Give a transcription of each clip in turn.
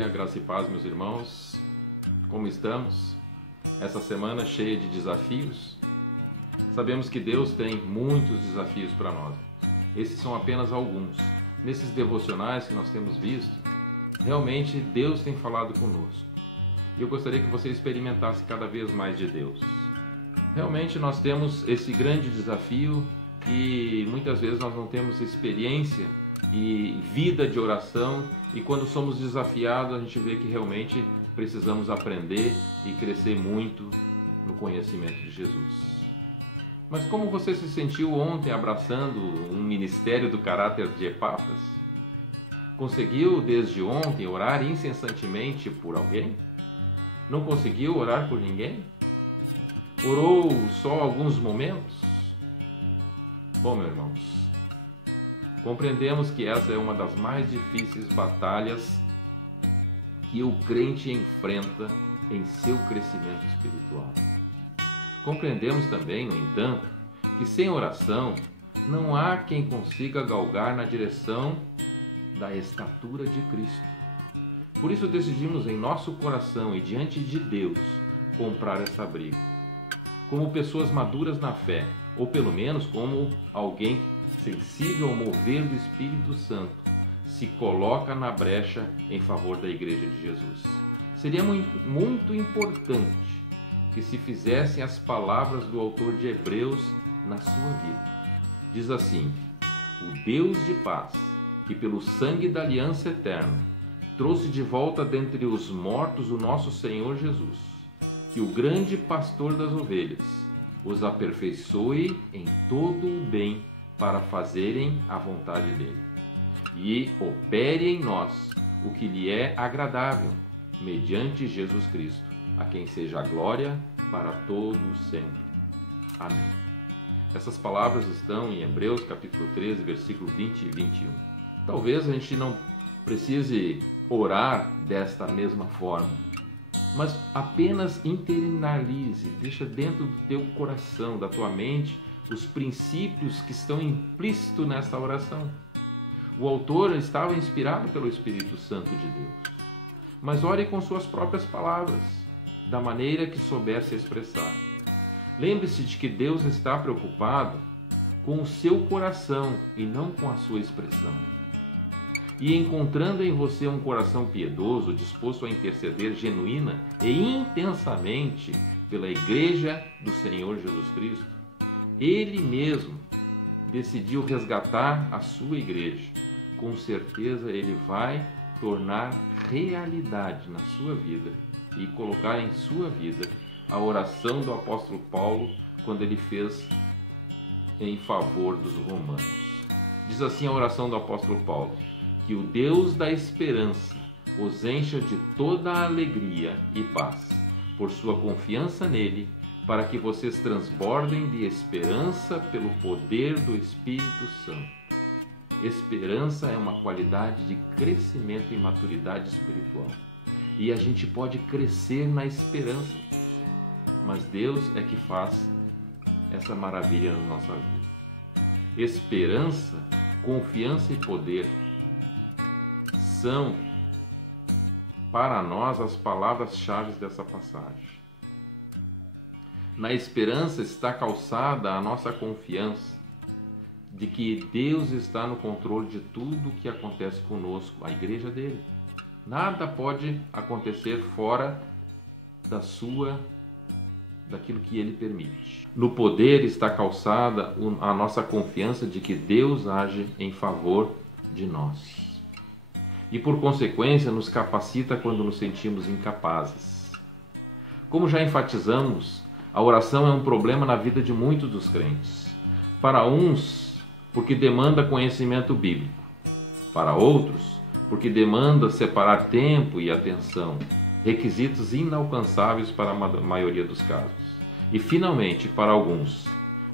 dia, graça e paz, meus irmãos. Como estamos? Essa semana cheia de desafios. Sabemos que Deus tem muitos desafios para nós. Esses são apenas alguns. Nesses devocionais que nós temos visto, realmente Deus tem falado conosco. E eu gostaria que você experimentasse cada vez mais de Deus. Realmente nós temos esse grande desafio e muitas vezes nós não temos experiência e vida de oração, e quando somos desafiados a gente vê que realmente precisamos aprender e crescer muito no conhecimento de Jesus. Mas como você se sentiu ontem abraçando um ministério do caráter de Epáfras? Conseguiu desde ontem orar incessantemente por alguém? Não conseguiu orar por ninguém? Orou só alguns momentos? Bom, meus irmãos, compreendemos que essa é uma das mais difíceis batalhas que o crente enfrenta em seu crescimento espiritual. Compreendemos também, no entanto, que sem oração não há quem consiga galgar na direção da estatura de Cristo. Por isso decidimos em nosso coração e diante de Deus comprar essa briga. Como pessoas maduras na fé, ou pelo menos como alguém sensível ao mover do Espírito Santo, se coloca na brecha em favor da Igreja de Jesus. Seria muito importante que se fizessem as palavras do autor de Hebreus na sua vida. Diz assim: o Deus de paz, que pelo sangue da aliança eterna trouxe de volta dentre os mortos o nosso Senhor Jesus, que o grande pastor das ovelhas os aperfeiçoe em todo o bem para fazerem a vontade dele, e opere em nós o que lhe é agradável, mediante Jesus Cristo, a quem seja a glória para todos sempre. Amém. Essas palavras estão em Hebreus capítulo 13, versículo 20 e 21. Talvez a gente não precise orar desta mesma forma, mas apenas internalize, deixa dentro do teu coração, da tua mente, os princípios que estão implícitos nessa oração. O autor estava inspirado pelo Espírito Santo de Deus, mas ore com suas próprias palavras, da maneira que souber se expressar. Lembre-se de que Deus está preocupado com o seu coração e não com a sua expressão. E encontrando em você um coração piedoso, disposto a interceder genuína e intensamente pela Igreja do Senhor Jesus Cristo, Ele mesmo decidiu resgatar a sua igreja. Com certeza Ele vai tornar realidade na sua vida e colocar em sua vida a oração do apóstolo Paulo quando ele fez em favor dos romanos. Diz assim a oração do apóstolo Paulo: que o Deus da esperança os encha de toda a alegria e paz, por sua confiança nele, para que vocês transbordem de esperança pelo poder do Espírito Santo. Esperança é uma qualidade de crescimento e maturidade espiritual. E a gente pode crescer na esperança, mas Deus é que faz essa maravilha na nossa vida. Esperança, confiança e poder são para nós as palavras-chave dessa passagem. Na esperança está calçada a nossa confiança de que Deus está no controle de tudo o que acontece conosco, a igreja dele. Nada pode acontecer fora daquilo que ele permite. No poder está calçada a nossa confiança de que Deus age em favor de nós. E por consequência nos capacita quando nos sentimos incapazes. Como já enfatizamos, a oração é um problema na vida de muitos dos crentes. Para uns, porque demanda conhecimento bíblico. Para outros, porque demanda separar tempo e atenção, requisitos inalcançáveis para a maioria dos casos. E finalmente, para alguns,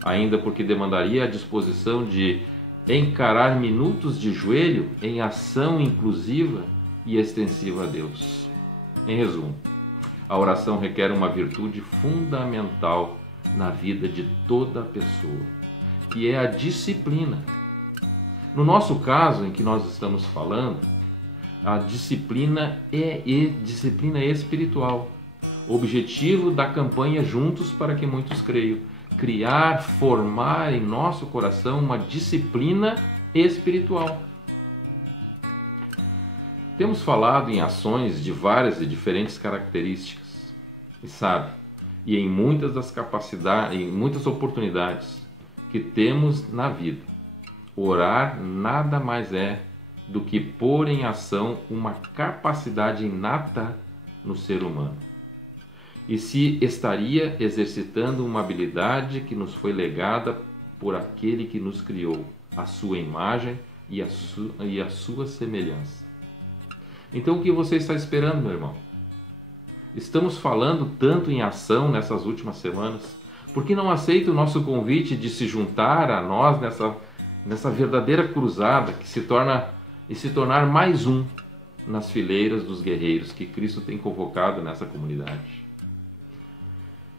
ainda porque demandaria a disposição de encarar minutos de joelho em ação inclusiva e extensiva a Deus. Em resumo, a oração requer uma virtude fundamental na vida de toda pessoa, que é a disciplina. No nosso caso, em que nós estamos falando, A disciplina é disciplina espiritual. O objetivo da campanha Juntos para que Muitos Creiam: criar, formar em nosso coração uma disciplina espiritual. Temos falado em ações de várias e diferentes características, e em muitas das capacidades, em muitas oportunidades que temos na vida. Orar nada mais é do que pôr em ação uma capacidade inata no ser humano. E se estaria exercitando uma habilidade que nos foi legada por aquele que nos criou, a sua imagem e a sua semelhança. Então o que você está esperando, meu irmão? Estamos falando tanto em ação nessas últimas semanas. Por que não aceita o nosso convite de se juntar a nós nessa verdadeira cruzada que se tornar mais um nas fileiras dos guerreiros que Cristo tem convocado nessa comunidade?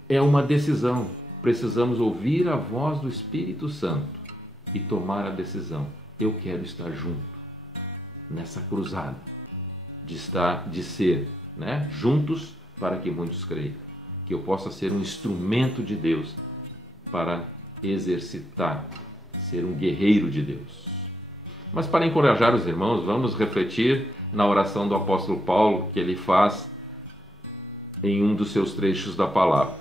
É uma decisão. Precisamos ouvir a voz do Espírito Santo e tomar a decisão. Eu quero estar junto nessa cruzada, de ser, juntos para que muitos creiam. Que eu possa ser um instrumento de Deus para exercitar, ser um guerreiro de Deus. Mas para encorajar os irmãos, vamos refletir na oração do apóstolo Paulo, que ele faz em um dos seus trechos da palavra.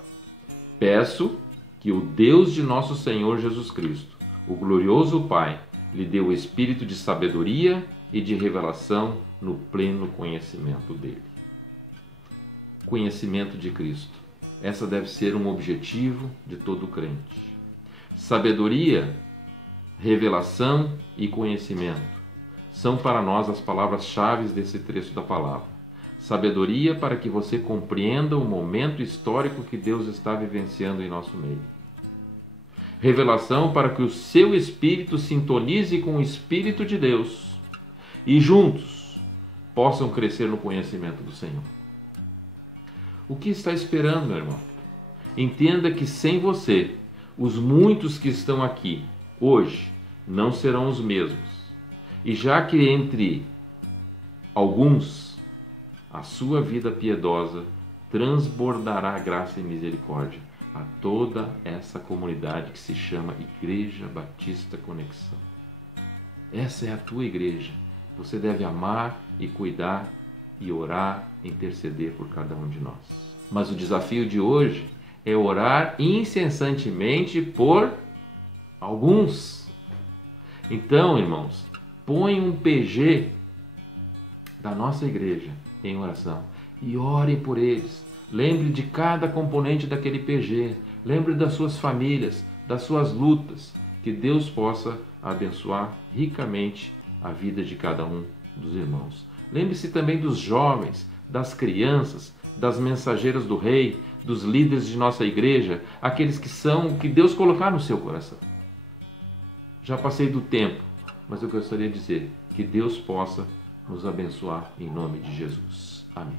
Peço que o Deus de nosso Senhor Jesus Cristo, o glorioso Pai, lhe dê o espírito de sabedoria e de revelação no pleno conhecimento dele. Conhecimento de Cristo. Essa deve ser um objetivo de todo crente. Sabedoria, revelação e conhecimento são para nós as palavras-chave desse trecho da palavra. Sabedoria para que você compreenda o momento histórico que Deus está vivenciando em nosso meio. Revelação para que o seu espírito sintonize com o Espírito de Deus e juntos possam crescer no conhecimento do Senhor. O que está esperando, meu irmão? Entenda que sem você, os muitos que estão aqui hoje não serão os mesmos. E já que entre alguns a sua vida piedosa transbordará graça e misericórdia a toda essa comunidade que se chama Igreja Batista Conexão. Essa é a tua igreja. Você deve amar e cuidar e orar, interceder por cada um de nós. Mas o desafio de hoje é orar incessantemente por alguns. Então, irmãos, põe um PG da nossa igreja em oração e ore por eles. Lembre de cada componente daquele PG. Lembre das suas famílias, das suas lutas. Que Deus possa abençoar ricamente a vida de cada um dos irmãos. Lembre-se também dos jovens, das crianças, das mensageiras do Rei, dos líderes de nossa igreja, aqueles que Deus colocar no seu coração. Já passei do tempo, mas eu gostaria de dizer que Deus possa nos abençoar em nome de Jesus. Amém.